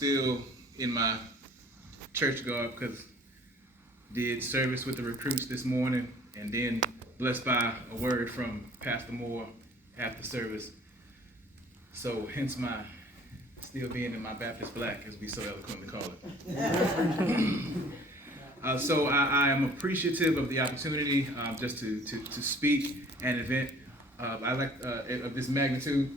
Still in my church garb because did service with the recruits this morning and then blessed by a word from Pastor Moore after service. So hence my still being in my Baptist black, as we so eloquently call it. So I am appreciative of the opportunity just to speak at an event of this magnitude.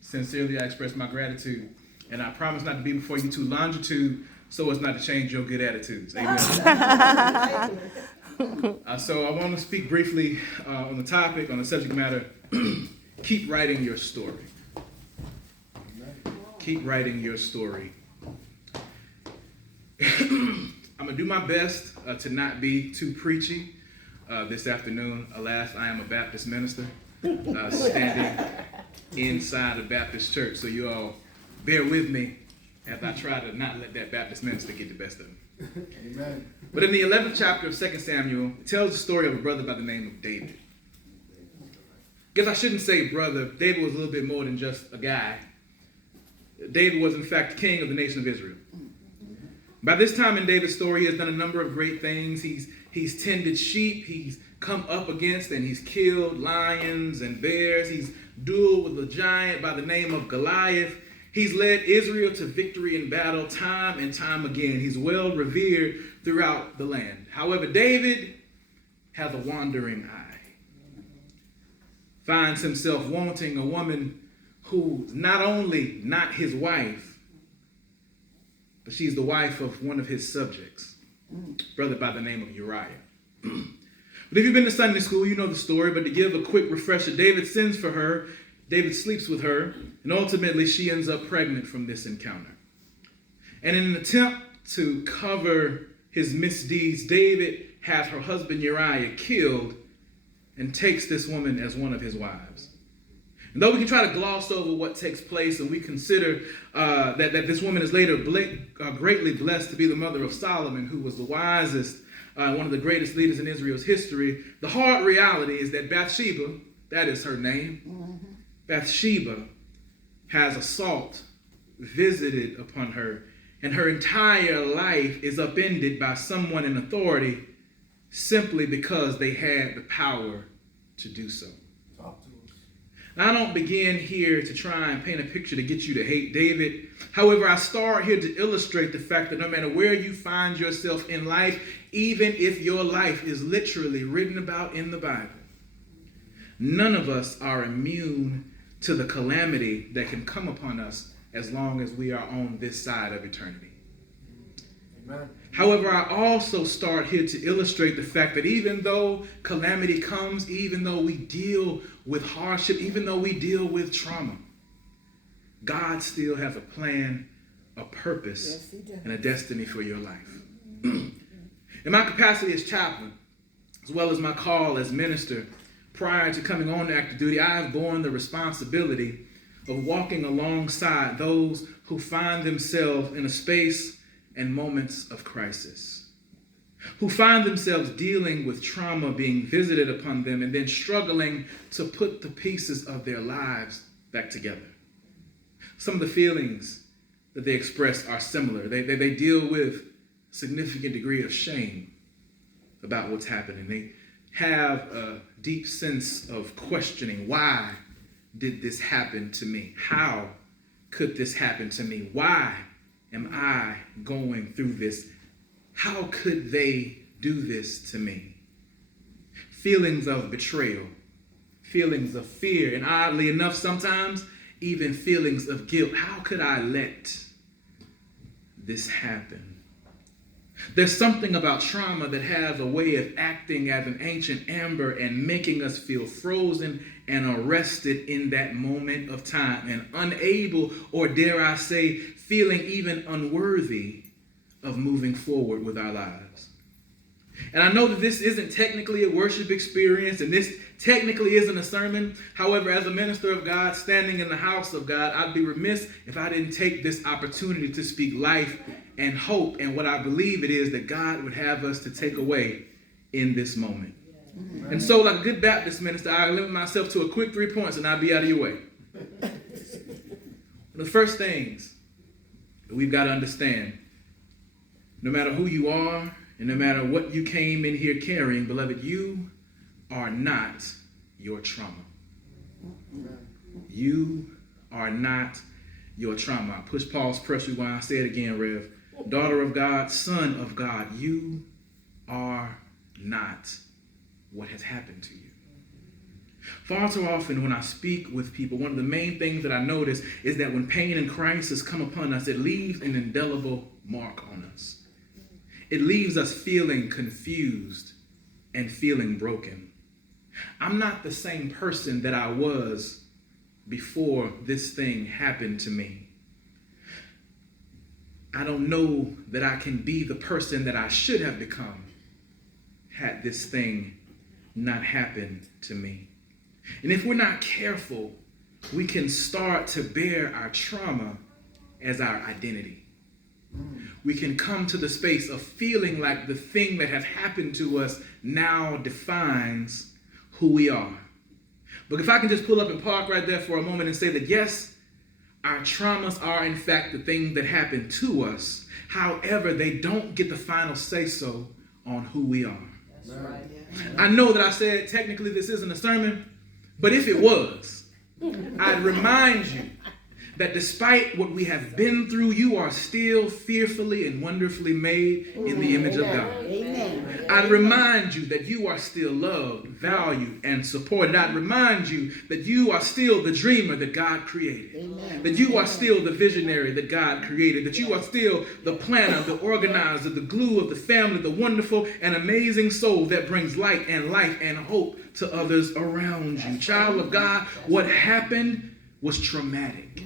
Sincerely, I express my gratitude. And I promise not to be before you too longitude so as not to change your good attitudes. Amen. So I want to speak briefly on the topic, on the subject matter, keep writing your story. Keep writing your story. I'm going to do my best to not be too preachy this afternoon. Alas, I am a Baptist minister standing inside a Baptist church. So you all bear with me as I try to not let that Baptist minister get the best of me. Amen. But in the 11th chapter of 2 Samuel, it tells the story of a brother by the name of David. Guess I shouldn't say brother. David was a little bit more than just a guy. David was, in fact, king of the nation of Israel. By this time in David's story, he has done a number of great things. He's tended sheep. He's come up against and he's killed lions and bears. He's dueled with a giant by the name of Goliath. He's led Israel to victory in battle time and time again. He's well revered throughout the land. However, David has a wandering eye. Finds himself wanting a woman who's not only not his wife, but she's the wife of one of his subjects, a brother by the name of Uriah. But if you've been to Sunday school, you know the story. But to give a quick refresher, David sends for her. David sleeps with her, and ultimately she ends up pregnant from this encounter. And in an attempt to cover his misdeeds, David has her husband Uriah killed and takes this woman as one of his wives. And though we can try to gloss over what takes place and we consider that this woman is later greatly blessed to be the mother of Solomon, who was the wisest, one of the greatest leaders in Israel's history, the hard reality is that Bathsheba, that is her name, Bathsheba has assault visited upon her, and her entire life is upended by someone in authority simply because they had the power to do so. Now, I don't begin here to try and paint a picture to get you to hate David. However, I start here to illustrate the fact that no matter where you find yourself in life, even if your life is literally written about in the Bible, none of us are immune to the calamity that can come upon us as long as we are on this side of eternity. Amen. However, I also start here to illustrate the fact that even though calamity comes, even though we deal with hardship, even though we deal with trauma, God still has a plan, a purpose, and a destiny for your life. In my capacity as chaplain, as well as my call as minister, prior to coming on to active duty, I have borne the responsibility of walking alongside those who find themselves in a space and moments of crisis, who find themselves dealing with trauma being visited upon them and then struggling to put the pieces of their lives back together. Some of the feelings that they express are similar. They deal with a significant degree of shame about what's happening. They have a deep sense of questioning. Why did this happen to me? How could this happen to me? Why am I going through this? How could they do this to me? Feelings of betrayal, feelings of fear, and oddly enough, sometimes even feelings of guilt. How could I let this happen? There's something about trauma that has a way of acting as an ancient amber and making us feel frozen and arrested in that moment of time and unable, or dare I say, feeling even unworthy of moving forward with our lives. And I know that this isn't technically a worship experience and this technically isn't a sermon. However, as a minister of God standing in the house of God, I'd be remiss if I didn't take this opportunity to speak life and hope and what I believe it is that God would have us to take away in this moment. And so, like a good Baptist minister, I limit myself to a quick 3 points and I'll be out of your way. The first things we've got to understand, no matter who you are and no matter what you came in here carrying, beloved, you are not your trauma. You are not your trauma. I push pause, press rewind, say it again, Rev. Daughter of God, son of God, you are not what has happened to you. Far too often when I speak with people, one of the main things that I notice is that when pain and crisis come upon us, it leaves an indelible mark on us. It leaves us feeling confused and feeling broken. I'm not the same person that I was before this thing happened to me. I don't know that I can be the person that I should have become had this thing not happened to me. And if we're not careful, we can start to bear our trauma as our identity. We can come to the space of feeling like the thing that has happened to us now defines who we are. But if I can just pull up and park right there for a moment and say that yes, our traumas are in fact the things that happen to us. However, they don't get the final say-so on who we are. That's right. I know that I said technically this isn't a sermon, but if it was, I'd remind you that despite what we have been through, you are still fearfully and wonderfully made in the image of God. Amen. I'd remind you that you are still loved, valued, and supported. I'd remind you that you are still the dreamer that God created. Amen. That you are still the visionary that God created. That you are still the planner, the organizer, the glue of the family, the wonderful and amazing soul that brings light and life and hope to others around you. Child of God, what happened was traumatic.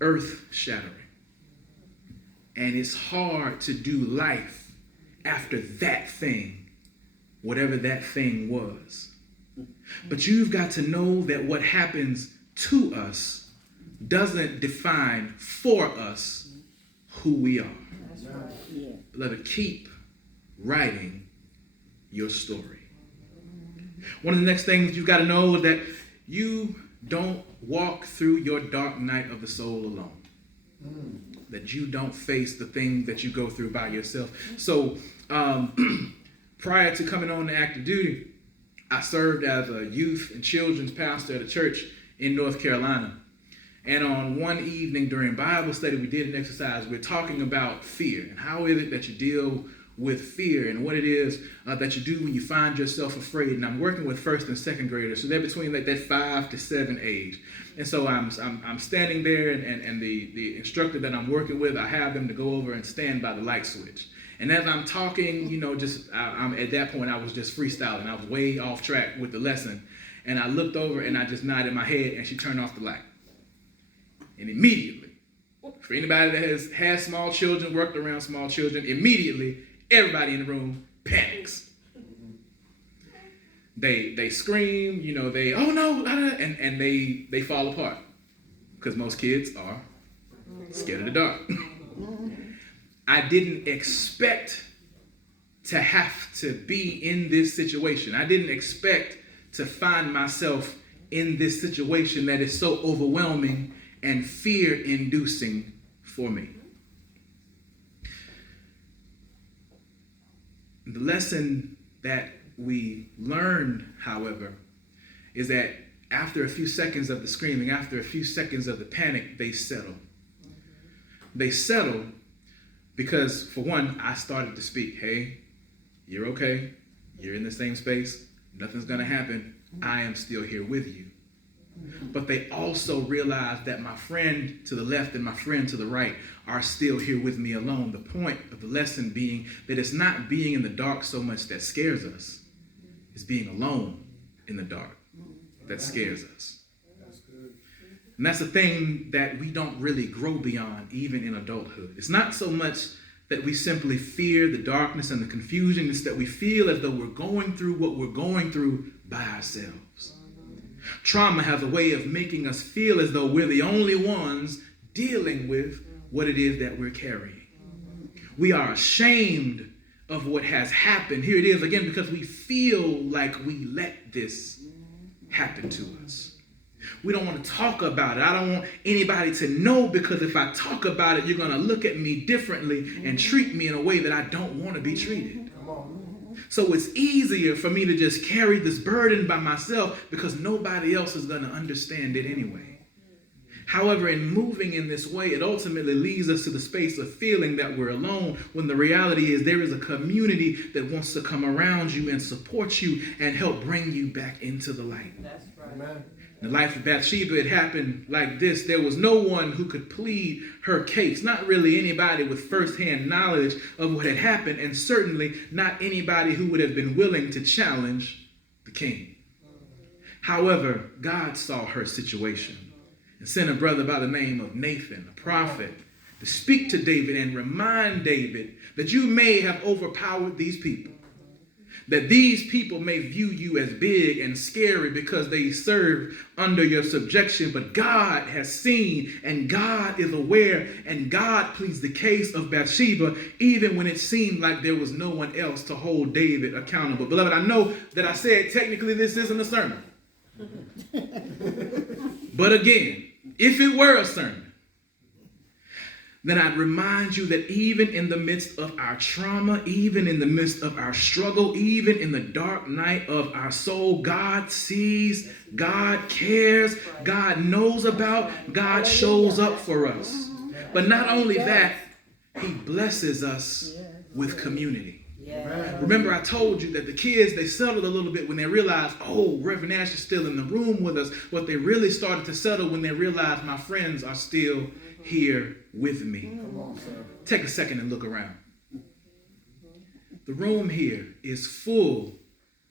Earth-shattering. And it's hard to do life after that thing, whatever that thing was. But you've got to know that what happens to us doesn't define for us who we are. That's right. Yeah. Beloved, keep writing your story. One of the next things you've got to know is that you don't walk through your dark night of the soul alone. That you don't face the things that you go through by yourself. So prior to coming on to active duty, I served as a youth and children's pastor at a church in North Carolina. And on one evening during Bible study, we did an exercise. We're talking about fear and how is it that you deal with fear and what it is that you do when you find yourself afraid. And I'm working with first and second graders, so they're between like that 5 to 7 age. And so I'm standing there, and the instructor that I'm working with, I have them to go over and stand by the light switch. And as I'm talking, I'm at that point I was just freestyling. I was way off track with the lesson, and I looked over and I just nodded my head, and she turned off the light. And immediately, for anybody that has had small children, worked around small children, immediately everybody in the room panics. They scream, they, oh no, and they fall apart. Because most kids are scared of the dark. I didn't expect to have to be in this situation. I didn't expect to find myself in this situation that is so overwhelming and fear-inducing for me. The lesson that we learned, however, is that after a few seconds of the screaming, after a few seconds of the panic, they settle. They settle because, for one, I started to speak. Hey, you're okay. You're in the same space. Nothing's going to happen. I am still here with you. But they also realized that my friend to the left and my friend to the right are still here with me alone. The point of the lesson being that it's not being in the dark so much that scares us. It's being alone in the dark that scares us. And that's the thing that we don't really grow beyond even in adulthood. It's not so much that we simply fear the darkness and the confusion. It's that we feel as though we're going through what we're going through by ourselves. Trauma has a way of making us feel as though we're the only ones dealing with what it is that we're carrying. We are ashamed of what has happened. Here it is again, because we feel like we let this happen to us. we don't want to talk about it. I don't want anybody to know, because if I talk about it, you're going to look at me differently and treat me in a way that I don't want to be treated. So it's easier for me to just carry this burden by myself because nobody else is going to understand it anyway. However, in moving in this way, it ultimately leads us to the space of feeling that we're alone, when the reality is there is a community that wants to come around you and support you and help bring you back into the light. That's right. Amen. In the life of Bathsheba, it happened like this. There was no one who could plead her case, not really anybody with firsthand knowledge of what had happened, and certainly not anybody who would have been willing to challenge the king. However, God saw her situation and sent a brother by the name of Nathan, a prophet, to speak to David and remind David that you may have overpowered these people, that these people may view you as big and scary because they serve under your subjection, but God has seen and God is aware, and God pleads the case of Bathsheba even when it seemed like there was no one else to hold David accountable. Beloved, I know that I said technically this isn't a sermon. But again, if it were a sermon, then I'd remind you that even in the midst of our trauma, even in the midst of our struggle, even in the dark night of our soul, God sees, God cares, God knows about, God shows up for us. But not only that, he blesses us with community. Yeah. Remember, I told you that the kids, they settled a little bit when they realized, oh, Reverend Ashe is still in the room with us. But they really started to settle when they realized my friends are still here with me. Come on, sir. Take a second and look around. The room here is full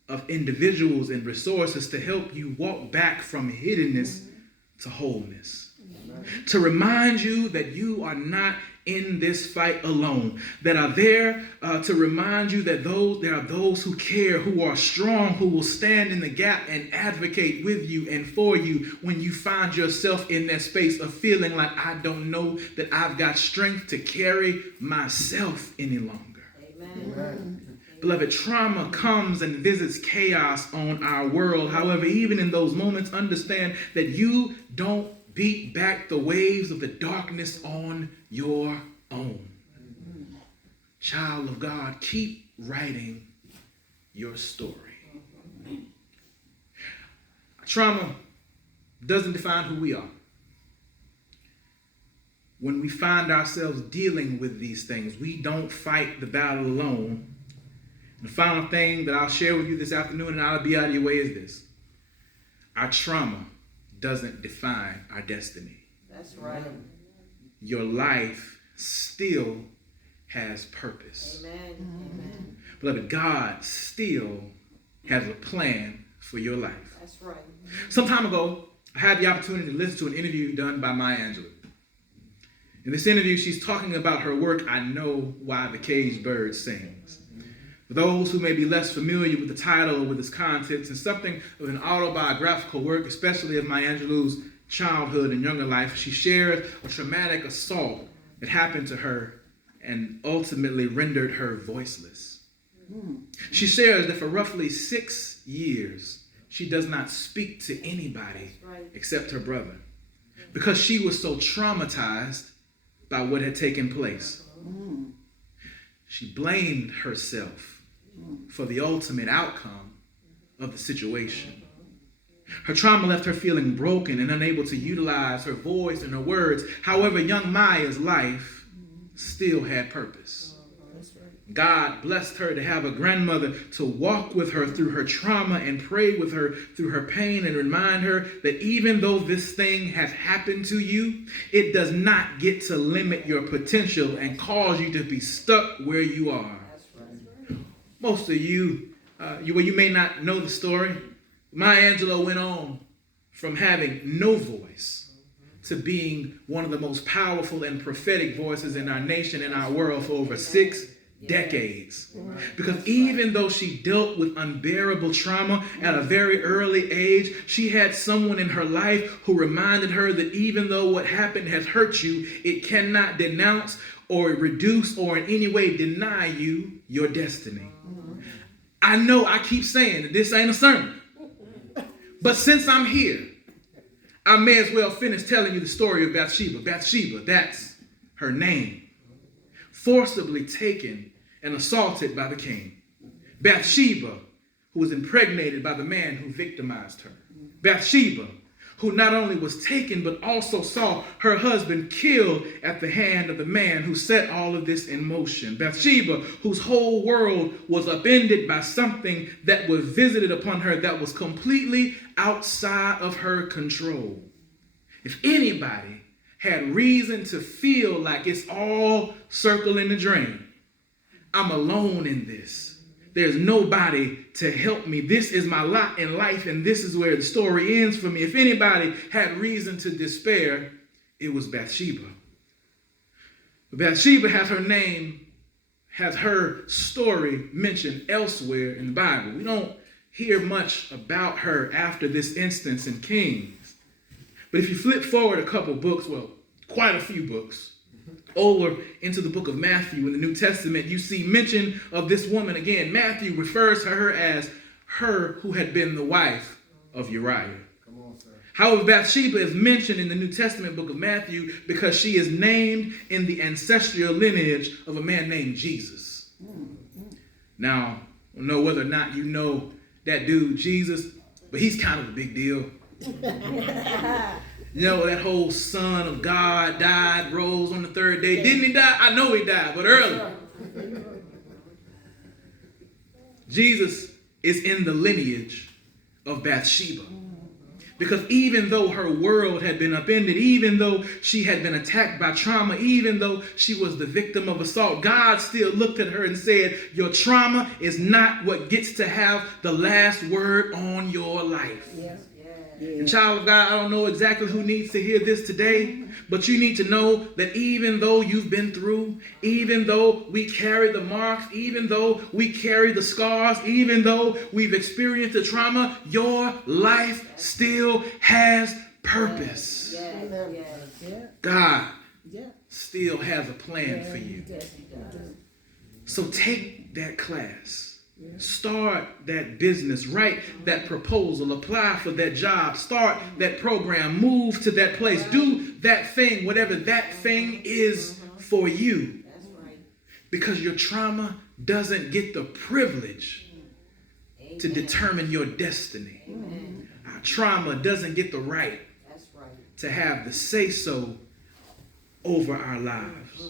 of individuals and resources to help you walk back from hiddenness to wholeness. To remind you that you are not in this fight alone, that are there to remind you that there are those who care, who are strong, who will stand in the gap and advocate with you and for you when you find yourself in that space of feeling like, I don't know that I've got strength to carry myself any longer. Amen. Amen. Beloved, trauma comes and visits chaos on our world. However, even in those moments, understand that you don't beat back the waves of the darkness on your own. Child of God, keep writing your story. Trauma doesn't define who we are. When we find ourselves dealing with these things, we don't fight the battle alone. And the final thing that I'll share with you this afternoon, and I'll be out of your way, is this. Our trauma doesn't define our destiny. That's right. Your life still has purpose. Amen. Amen. Beloved, God still has a plan for your life. That's right. Some time ago, I had the opportunity to listen to an interview done by Maya Angelou. In this interview, she's talking about her work, I Know Why the Caged Bird Sings. For those who may be less familiar with the title or with its contents, it's something of an autobiographical work, especially of Maya Angelou's childhood and younger life. She shares a traumatic assault that happened to her and ultimately rendered her voiceless. She shares that for roughly 6 years, she does not speak to anybody except her brother, because she was so traumatized by what had taken place. She blamed herself for the ultimate outcome of the situation. Her trauma left her feeling broken and unable to utilize her voice and her words. However, young Maya's life still had purpose. God blessed her to have a grandmother to walk with her through her trauma and pray with her through her pain and remind her that even though this thing has happened to you, it does not get to limit your potential and cause you to be stuck where you are. Most of you may not know the story. Maya Angelou went on from having no voice to being one of the most powerful and prophetic voices in our nation and our world for over 6 decades. Because even though she dealt with unbearable trauma at a very early age, she had someone in her life who reminded her that even though what happened has hurt you, it cannot denounce or reduce or in any way deny you your destiny. I know I keep saying that this ain't a sermon, but since I'm here, I may as well finish telling you the story of Bathsheba. Bathsheba, that's her name. Forcibly taken and assaulted by the king. Bathsheba, who was impregnated by the man who victimized her. Bathsheba, who not only was taken but also saw her husband killed at the hand of the man who set all of this in motion. Bathsheba, whose whole world was upended by something that was visited upon her that was completely outside of her control. If anybody had reason to feel like it's all circling the drain, I'm alone in this. There's nobody to help me. This is my lot in life, and this is where the story ends for me. If anybody had reason to despair, it was Bathsheba. But Bathsheba has her story mentioned elsewhere in the Bible. We don't hear much about her after this instance in Kings. But if you flip forward a couple books, well, quite a few books, over into the book of Matthew in the New Testament, you see mention of this woman again. Matthew refers to her as her who had been the wife of Uriah. Come on, sir. However, Bathsheba is mentioned in the New Testament book of Matthew because she is named in the ancestral lineage of a man named Jesus. Now, I don't know whether or not you know that dude Jesus, but he's kind of a big deal. You know, that whole Son of God died, rose on the third day. Didn't he die? I know he died, but early. Jesus is in the lineage of Bathsheba. Because even though her world had been upended, even though she had been attacked by trauma, even though she was the victim of assault, God still looked at her and said, your trauma is not what gets to have the last word on your life. Yes. And child of God, I don't know exactly who needs to hear this today, but you need to know that even though you've been through, even though we carry the marks, even though we carry the scars, even though we've experienced the trauma, your life still has purpose. God still has a plan for you. So take that class. Start that business, write that proposal, apply for that job, start that program, move to that place, do that thing, whatever that thing is for you. Because your trauma doesn't get the privilege to determine your destiny. Our trauma doesn't get the right to have the say-so over our lives.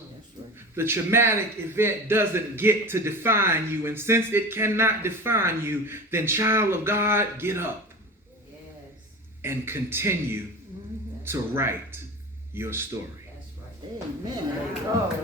The traumatic event doesn't get to define you, and since it cannot define you, then child of God, get up and continue to write your story. Amen.